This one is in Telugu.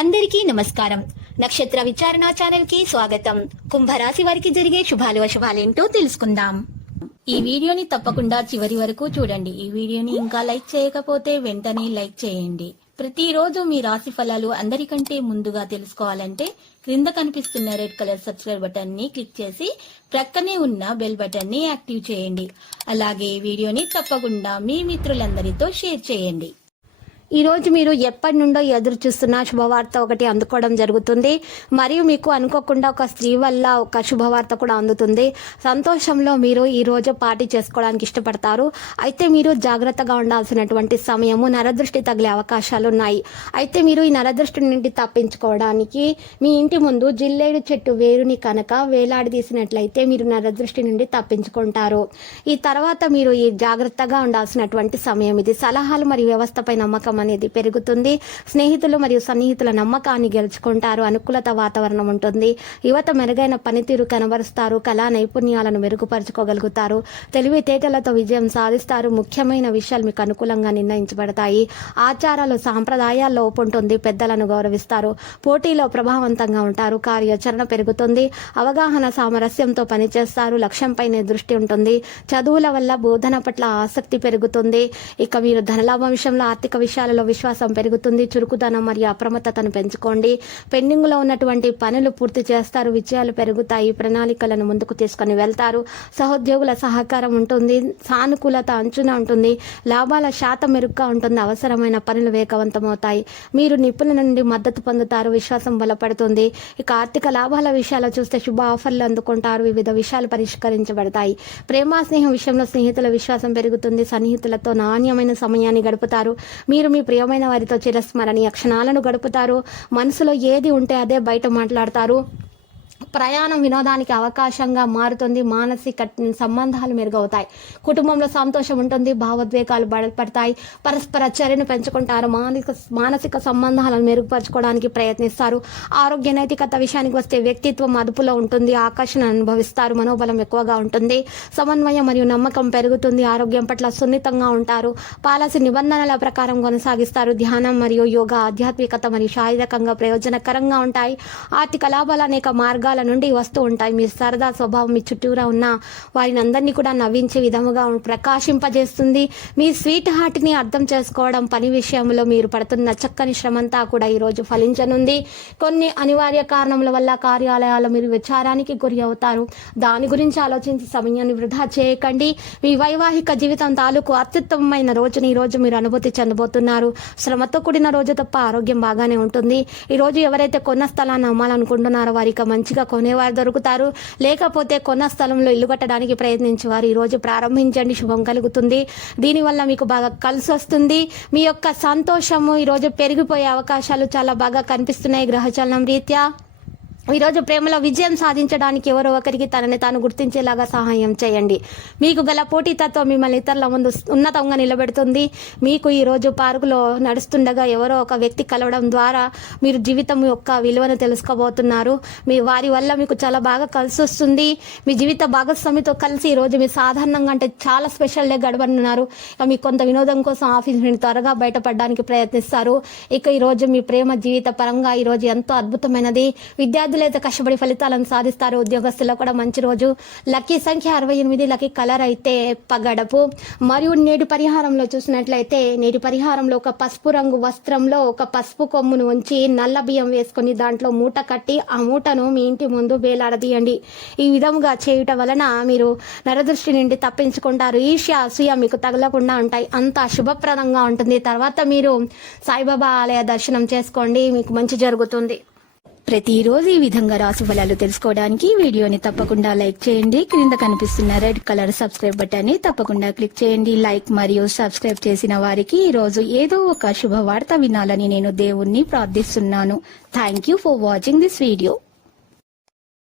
అందరికీ నమస్కారం. నక్షత్ర విచారణ ఛానల్ కి స్వాగతం. కుంభరాశి వారికి జరిగే శుభాలు అశుభాలేంటో తెలుసుకుందాం. ఈ వీడియోని తప్పకుండా చివరి వరకు చూడండి. ఈ వీడియోని ఇంకా లైక్ చేయకపోతే వెంటనే లైక్ చేయండి. ప్రతిరోజు మీ రాశి ఫలాలు అందరికంటే ముందుగా తెలుసుకోవాలంటే క్రింద కనిపిస్తున్న రెడ్ కలర్ సబ్స్క్రైబ్ బటన్ ని క్లిక్ చేసి ప్రక్కనే ఉన్న బెల్ బటన్ ని యాక్టివ్ చేయండి. అలాగే ఈ వీడియోని తప్పకుండా మీ మిత్రులందరితో షేర్ చేయండి. ఈ రోజు మీరు ఎప్పటి నుండో ఎదురు చూస్తున్న శుభవార్త ఒకటి అందుకోవడం జరుగుతుంది. మరియు మీకు అనుకోకుండా ఒక స్త్రీ వల్ల ఒక శుభవార్త కూడా అందుతుంది. సంతోషంలో మీరు ఈ రోజు పార్టీ చేసుకోవడానికి ఇష్టపడతారు. అయితే మీరు జాగ్రత్తగా ఉండాల్సినటువంటి సమయము, నరదృష్టి తగిలే అవకాశాలు ఉన్నాయి. అయితే మీరు ఈ నరదృష్టి నుండి తప్పించుకోవడానికి మీ ఇంటి ముందు జిల్లేడు చెట్టు వేరుని కనుక వేలాడదీసినట్లయితే మీరు నరదృష్టి నుండి తప్పించుకుంటారు. ఈ తర్వాత మీరు ఈ జాగ్రత్తగా ఉండాల్సినటువంటి సమయం ఇది. సలహాలు మరియు వ్యవస్థపై నమ్మకం అనేది పెరుగుతుంది. స్నేహితులు మరియు సన్నిహితుల నమ్మకాన్ని గెలుచుకుంటారు. అనుకూలత వాతావరణం ఉంటుంది. యువత మెరుగైన పనితీరు కనబరుస్తారు. కళా నైపుణ్యాలను మెరుగుపరుచుకోగలుగుతారు. తెలివితేటలతో విజయం సాధిస్తారు. ముఖ్యమైన విషయాలు మీకు అనుకూలంగా నిర్ణయించబడతాయి. ఆచారాలు సాంప్రదాయాల్లో లోపు ఉంటుంది. పెద్దలను గౌరవిస్తారు. పోటీలో ప్రభావవంతంగా ఉంటారు. కార్యాచరణ పెరుగుతుంది. అవగాహన సామరస్యంతో పనిచేస్తారు. లక్ష్యంపైనే దృష్టి ఉంటుంది. చదువుల వల్ల బోధన పట్ల ఆసక్తి పెరుగుతుంది. ఇక మీరు ధనలాభం విషయంలో ఆర్థిక విషయాలలో విశ్వాసం పెరుగుతుంది. చురుకుదనం మరియు అప్రమత్తతను పెంచుకోండి. పెండింగ్ లో ఉన్నటువంటి పనులు పూర్తి చేస్తారు. విజయాలు పెరుగుతాయి. ప్రణాళికలను ముందుకు తీసుకొని వెళ్తారు. సహోద్యోగుల సహకారం ఉంటుంది. సానుకూలత అంచున ఉంటుంది. లాభాల శాతం మెరుగ్గా ఉంటుంది. అవసరమైన పనులు వేగవంతమవుతాయి. మీరు నిపుణుల నుండి మద్దతు పొందుతారు. విశ్వాసం బలపడుతుంది. ఇక ఆర్థిక లాభాల విషయాలు చూస్తే శుభ ఆఫర్లు అందుకుంటారు. వివిధ విషయాలు పరిష్కరించబడతాయి. ప్రేమ స్నేహం విషయంలో స్నేహితుల విశ్వాసం పెరుగుతుంది. సన్నిహితులతో నాణ్యమైన సమయాన్ని గడుపుతారు. మీరు మీ ప్రియమైన వారితో చిరస్మరణీయ క్షణాలను గడుపుతారు. మనసులో ఏది ఉంటే అదే బయట మాట్లాడతారు. ప్రయాణం వినోదానికి అవకాశంగా మారుతుంది. మానసిక సంబంధాలు మెరుగవుతాయి. కుటుంబంలో సంతోషం ఉంటుంది. భావోద్వేగాలు బలపడతాయి. పరస్పర చర్యను పెంచుకుంటారు. మానసిక సంబంధాలను మెరుగుపరచుకోవడానికి ప్రయత్నిస్తారు. ఆరోగ్య నైతికత విషయానికి వస్తే వ్యక్తిత్వం అదుపులో ఉంటుంది. ఆకర్షణ అనుభవిస్తారు. మనోబలం ఎక్కువగా ఉంటుంది. సమన్వయం మరియు నమ్మకం పెరుగుతుంది. ఆరోగ్యం పట్ల సున్నితంగా ఉంటారు. పాలసీ నిబంధనల ప్రకారం కొనసాగిస్తారు. ధ్యానం మరియు యోగా ఆధ్యాత్మికత మరియు శారీరకంగా ప్రయోజనకరంగా ఉంటాయి. ఆర్థిక లాభాలు అనేక మార్గాల నుండి వస్తూ ఉంటాయి. మీ సరదా స్వభావం మీ చుట్టూరా ఉన్న వారిని అందరినీ కూడా నవ్వించే విధముగా ప్రకాశింపజేస్తుంది. మీ స్వీట్ హార్ట్ ని అర్థం చేసుకోవడం, పని విషయంలో మీరు పడుతున్న చక్కని శ్రమంతా కూడా ఈ రోజు ఫలించనుంది. కొన్ని అనివార్య కారణముల వల్ల కార్యాలయాల్లో మీరు విచారానికి గురి అవుతారు. దాని గురించి ఆలోచించి సమయాన్ని వృధా చేయకండి. మీ వైవాహిక జీవితం తాలూకు అత్యుత్తమమైన రోజుని ఈ రోజు మీరు అనుభూతి చెందబోతున్నారు. శ్రమతో కూడిన రోజు తప్ప ఆరోగ్యం బాగానే ఉంటుంది. ఈ రోజు ఎవరైతే కొన్న స్థలాన్ని అమ్మాలనుకుంటున్నారో వారికి మంచిగా కొనేవారు దొరుకుతారు. లేకపోతే కొన్న స్థలంలో ఇల్లు కట్టడానికి ప్రయత్నించేవారు ఈ రోజు ప్రారంభించండి. శుభం కలుగుతుంది. దీనివల్ల మీకు బాగా కలిసి వస్తుంది. మీ యొక్క సంతోషము ఈ రోజు పెరిగిపోయే అవకాశాలు చాలా బాగా కనిపిస్తున్నాయి గ్రహచలనం రీత్యా. ఈరోజు ప్రేమలో విజయం సాధించడానికి ఎవరో ఒకరికి తనని తాను గుర్తించేలాగా సహాయం చేయండి. మీకు గల పోటీతత్వం మిమ్మల్ని ఇతరుల ముందు ఉన్నతంగా నిలబెడుతుంది. మీకు ఈరోజు పార్కులో నడుస్తుండగా ఎవరో ఒక వ్యక్తి కలవడం ద్వారా మీరు జీవితం యొక్క విలువను తెలుసుకోబోతున్నారు. వారి వల్ల మీకు చాలా బాగా కలిసి వస్తుంది. మీ జీవిత భాగస్వామితో కలిసి ఈరోజు మీరు సాధారణంగా అంటే చాలా స్పెషల్ డే గడపనున్నారు. మీకు కొంత వినోదం కోసం ఆఫీస్ నుండి త్వరగా బయటపడడానికి ప్రయత్నిస్తారు. ఇక ఈరోజు మీ ప్రేమ జీవిత పరంగా ఈరోజు ఎంతో అద్భుతమైనది. విద్యార్థులు అయితే కష్టపడి ఫలితాలను సాధిస్తారు. ఉద్యోగస్తుల్లో కూడా మంచి రోజు. లక్కీ సంఖ్య 68. లక్కీ కలర్ అయితే పగడపు. మరియు నేటి పరిహారంలో చూసినట్లయితే నేటి పరిహారంలో ఒక పసుపు రంగు వస్త్రంలో ఒక పసుపు కొమ్మును ఉంచి నల్ల బియ్యం వేసుకుని దాంట్లో మూట కట్టి ఆ మూటను మీ ఇంటి ముందు వేలాడదీయండి. ఈ విధంగా చేయటం వలన మీరు నరదృష్టి నుండి తప్పించుకుంటారు. ఈర్ష్య అసూయ మీకు తగలకుండా ఉంటాయి. అంతా శుభప్రదంగా ఉంటుంది. తర్వాత మీరు సాయిబాబా ఆలయ దర్శనం చేసుకోండి. మీకు మంచి జరుగుతుంది. ప్రతిరోజు ఈ విధంగా రాశి ఫలాలు తెలుసుకోవడానికి వీడియోని తప్పకుండా లైక్ చేయండి. క్రింద కనిపిస్తున్న రెడ్ కలర్ సబ్స్క్రైబ్ బటన్ ని తప్పకుండా క్లిక్ చేయండి. లైక్ మరియు సబ్స్క్రైబ్ చేసిన వారికి ఈ రోజు ఏదో ఒక శుభవార్త వినాలని నేను దేవుణ్ణి ప్రార్థిస్తున్నాను. Thank you for watching this video.